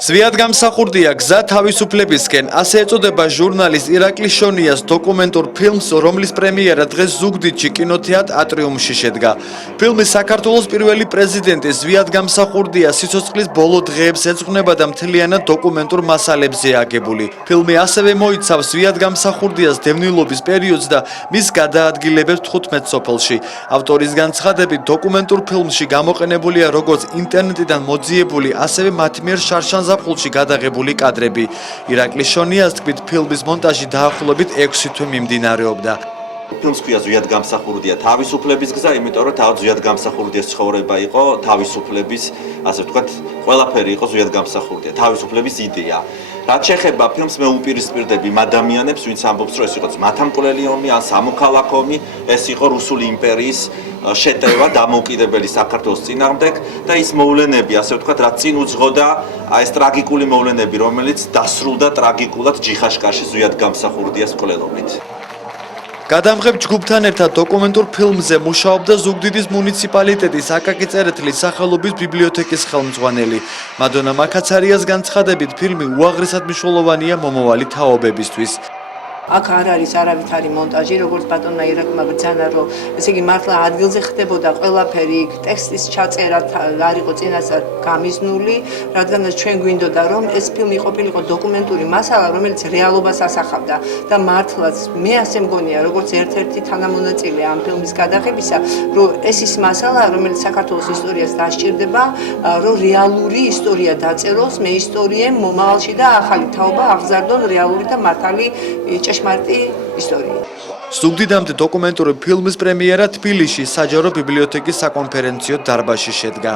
ზვიად გამსახურდია გზა თავისუფლებისკენ, ასე ეწოდება ჟურნალისტ ირაკლი შონიას დოკუმენტურ ფილმს, რომლის პრემიერა დღეს ზუგდიდში კინოთეატრ ატრიუმში შედგა. ფილმი საქართველოს პირველი პრეზიდენტი ზვიად გამსახურდია სიცოცხლის ბოლო დღეებს ეძღვნება და მთლიანად დოკუმენტურ მასალებზეა აგებული. ფილმი ასევე მოიცავს ზვიად გამსახურდიას დევნილობის პერიოდს და მის გადაადგილებებს 15 სოფელში. ავტორის განცხადებით, დოკუმენტურ ფილმში გამოყენებულია როგორც ინტერნეტიდან მოძიებული, ასევე მათ მიერ შარშან ზაფხულში გადაღებული კადრები. ირაკლი შონიას თქმით, ფილმის მონტაჟი დაახლოებით 6 თვე მიმდინარეობდა. ფილმს ქვია ზვიად გამსახურდია თავისუფლების გზა, იმიტომ რომ თავად ზვიად გამსახურდიას ცხოვრება იყო თავისუფლების, ასე ვთქვათ, ყველაფერი იყო ზვიად გამსახურდია, თავისუფლების იდეა. რაც შეეხება ფილმს, მე უპირისპირდები იმ ადამიანებს, ვინც ამბობს, რომ ეს იყო მათამკვლელი ომი ან სამოქალაქო ომი, ეს იყო რუსული იმპერიის შეტევა დამოუკიდებელი საქართველოს წინააღმდეგ და ის მოვლენები, ასე ვთქვათ, რაც წინ უძღოდა ეს ტრაგიკული მოვლენები, რომელიც დასრულდა ტრაგიკულად ჯიხაშკარში ზვიად გამსახურდიას მკვლელობით. გადამღებ ჯგუფთან ერთად დოკუმენტურ ფილმზე მუშაობდა ზუგდიდის მუნიციპალიტეტის აკაკი წერეთლის სახელობის ბიბლიოთეკის ხელმძღვანელი. მადონა მაკაცარიას განცხადებით, ფილმი უაღრესად მნიშვნელოვანია მომავალი თაობებისთვის. აქ არ არის არავითარი მონტაჟი, როგორც ბატონმა ირაკლმა ბრძანა, რომ ესე იგი მართლა ადგილზე ხდებოდა ყველაფერი, ტექსტის ჩაწერა არ იყო წინასწარ გამიზნული, რადგანაც ჩვენ გვინდოდა, რომ ეს ფილმი ყოფილიყო დოკუმენტური მასალა, რომელიც რეალობას ასახავდა და მართლაც მე ასე მგონია, როგორც ერთ-ერთი თანამონაწილე ამ ფილმის გადაღებისა, რომ ეს ის მასალა, რომელიც საქართველოს ისტორიას დასჭირდება, რომ რეალური ისტორია დაწეროს, მე ისტორიემ მომავალში და ახალი თაობა აღზარდონ რეალური და მართალი ჭეშმარიტი ისტორია. ზუგდიდამდე დოკუმენტური ფილმის პრემიერა თბილისში საჯარო ბიბლიოთეკის საკონფერენციო დარბაზში შედგა.